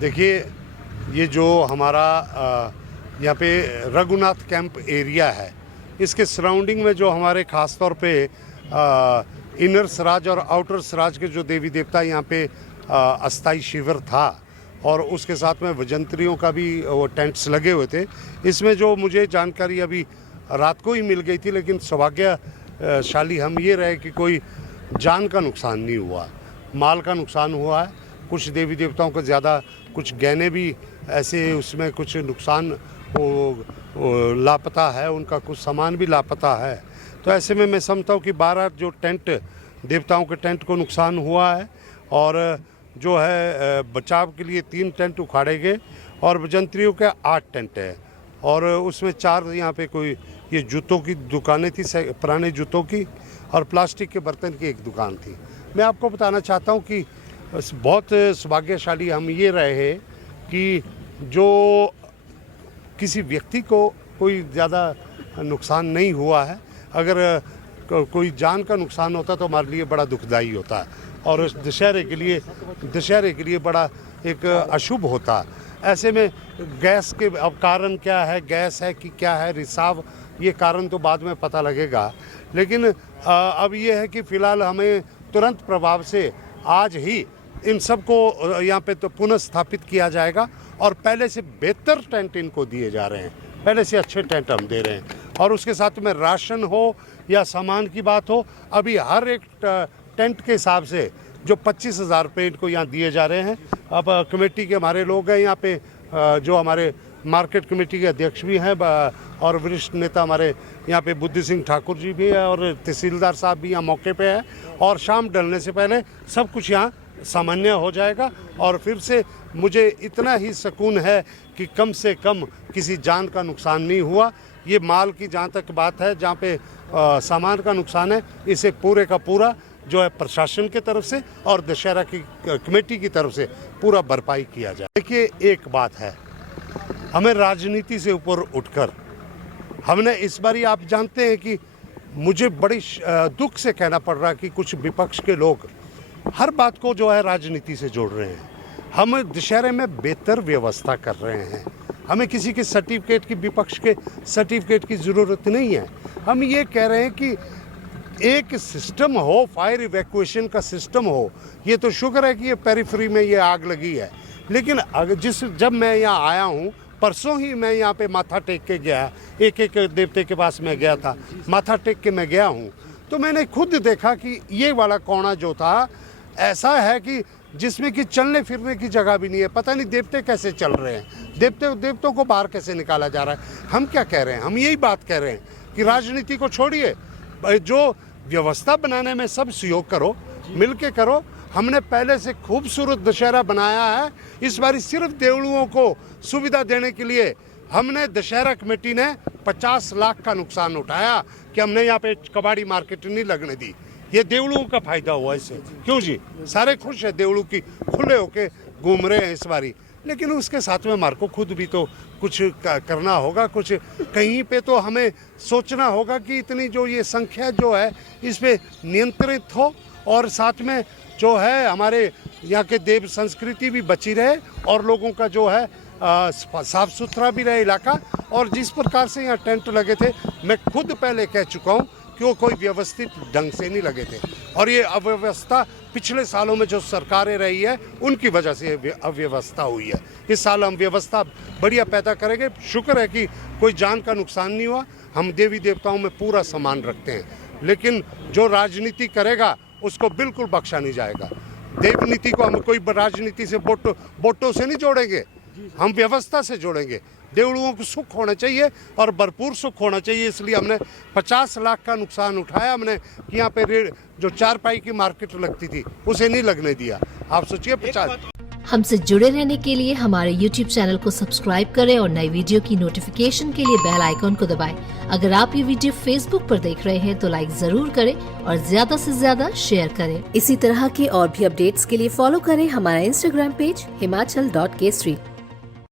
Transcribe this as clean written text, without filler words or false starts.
देखिए, ये जो हमारा यहाँ पे रघुनाथ कैंप एरिया है, इसके सराउंडिंग में जो हमारे ख़ास तौर पे इनर सराज और आउटर सराज के जो देवी देवता यहाँ पे अस्थाई शिविर था, और उसके साथ में वजंत्रियों का भी वो टेंट्स लगे हुए थे। इसमें जो मुझे जानकारी अभी रात को ही मिल गई थी, लेकिन सौभाग्यशाली हम ये रहे कि कोई जान का नुकसान नहीं हुआ, माल का नुकसान हुआ है। कुछ देवी देवताओं को ज़्यादा, कुछ गहने भी ऐसे उसमें कुछ नुकसान लापता है, उनका कुछ सामान भी लापता है। तो ऐसे में मैं समझता हूँ कि 12 जो टेंट देवताओं के टेंट को नुकसान हुआ है, और जो है बचाव के लिए 3 टेंट उखाड़े गए, और वजंत्रियों के 8 टेंट है, और उसमें 4 यहाँ पे कोई ये जूतों की दुकानें थी, पुराने जूतों की, और प्लास्टिक के बर्तन की एक दुकान थी। मैं आपको बताना चाहता हूँ कि बहुत सौभाग्यशाली हम ये रहे हैं कि जो किसी व्यक्ति को कोई ज़्यादा नुकसान नहीं हुआ है। अगर कोई जान का नुकसान होता तो हमारे लिए बड़ा दुखदाई होता है, और उस दशहरे के लिए बड़ा एक अशुभ होता। ऐसे में गैस के अब कारण क्या है, गैस है कि क्या है, रिसाव, ये कारण तो बाद में पता लगेगा। लेकिन अब ये है कि फ़िलहाल हमें तुरंत प्रभाव से आज ही इन सब को यहाँ पे तो पुनः स्थापित किया जाएगा, और पहले से बेहतर टेंट इनको दिए जा रहे हैं, पहले से अच्छे टेंट हम दे रहे हैं। और उसके साथ में राशन हो या सामान की बात हो, अभी हर एक टेंट के हिसाब से जो 25,000 रुपये इनको यहाँ दिए जा रहे हैं। अब कमेटी के हमारे लोग हैं यहाँ पे, जो हमारे मार्केट कमेटी के अध्यक्ष भी हैं, और वरिष्ठ नेता हमारे यहाँ पे बुद्धि सिंह ठाकुर जी भी है, और तहसीलदार साहब भी यहाँ मौके पे है। और शाम ढलने से पहले सब कुछ यहाँ सामान्य हो जाएगा, और फिर से मुझे इतना ही सुकून है कि कम से कम किसी जान का नुकसान नहीं हुआ। ये माल की जहाँ तक बात है, जहाँ पे सामान का नुकसान है, इसे पूरे का पूरा जो है प्रशासन की तरफ से और दशहरा की कमेटी की तरफ से पूरा भरपाई किया जाए। देखिए, एक बात है, हमें राजनीति से ऊपर उठकर हमने इस बारी, आप जानते हैं कि मुझे बड़ी दुख से कहना पड़ रहा है कि कुछ विपक्ष के लोग हर बात को जो है राजनीति से जोड़ रहे हैं। हम दशहरे में बेहतर व्यवस्था कर रहे हैं, हमें किसी के सर्टिफिकेट की, विपक्ष के सर्टिफिकेट की ज़रूरत नहीं है। हम ये कह रहे हैं कि एक सिस्टम हो, फायर इवैक्यूएशन का सिस्टम हो। ये तो शुक्र है कि ये पेरिफेरी में ये आग लगी है, लेकिन जब मैं यहाँ आया हूँ, परसों ही मैं यहाँ पे माथा टेक के गया, एक देवते के पास मैं गया था, माथा टेक के मैं गया हूँ, तो मैंने खुद देखा कि ये वाला कोना जो था ऐसा है कि जिसमें कि चलने फिरने की जगह भी नहीं है। पता नहीं देवते कैसे चल रहे हैं, देवतों को बाहर कैसे निकाला जा रहा है। हम क्या कह रहे हैं, हम यही बात कह रहे हैं कि राजनीति को छोड़िए, जो व्यवस्था बनाने में सब सहयोग करो, मिल के करो। हमने पहले से खूबसूरत दशहरा बनाया है। इस बार सिर्फ देवलुओं को सुविधा देने के लिए हमने, दशहरा कमेटी ने 50 लाख का नुकसान उठाया कि हमने यहाँ पे कबाड़ी मार्केट नहीं लगने दी। ये देवलुओं का फायदा हुआ इससे, क्यों जी, सारे खुश है, देवलू की खुले होके घूम रहे हैं इस बारी। लेकिन उसके साथ में हमारे को खुद भी तो कुछ करना होगा, कुछ कहीं पे तो हमें सोचना होगा कि इतनी जो ये संख्या जो है इस पे नियंत्रित हो, और साथ में जो है हमारे यहाँ के देव संस्कृति भी बची रहे, और लोगों का जो है साफ सुथरा भी रहे इलाका। और जिस प्रकार से यहाँ टेंट लगे थे, मैं खुद पहले कह चुका हूँ कि वो कोई व्यवस्थित ढंग से नहीं लगे थे, और ये अव्यवस्था पिछले सालों में जो सरकारें रही है उनकी वजह से अव्यवस्था हुई है। इस साल हम व्यवस्था बढ़िया पैदा करेंगे। शुक्र है कि कोई जान का नुकसान नहीं हुआ। हम देवी देवताओं में पूरा सम्मान रखते हैं, लेकिन जो राजनीति करेगा उसको बिल्कुल बख्शा नहीं जाएगा। देवनीति को हम कोई राजनीति से वोटों से नहीं जोड़ेंगे, हम व्यवस्था से जोड़ेंगे। देवलुओं को सुख होना चाहिए और भरपूर सुख होना चाहिए, इसलिए हमने 50 लाख का नुकसान उठाया हमने कि यहाँ पे जो 4 पाई की मार्केट लगती थी उसे नहीं लगने दिया। आप सोचिए 50। हमसे जुड़े रहने के लिए हमारे YouTube चैनल को सब्सक्राइब करें और नई वीडियो की नोटिफिकेशन के लिए बेल आइकॉन को दबाएं। अगर आप ये वीडियो Facebook पर देख रहे हैं तो लाइक जरूर करें और ज्यादा से ज्यादा शेयर करें। इसी तरह के और भी अपडेट्स के लिए फॉलो करें हमारा Instagram पेज himachal.केसरी।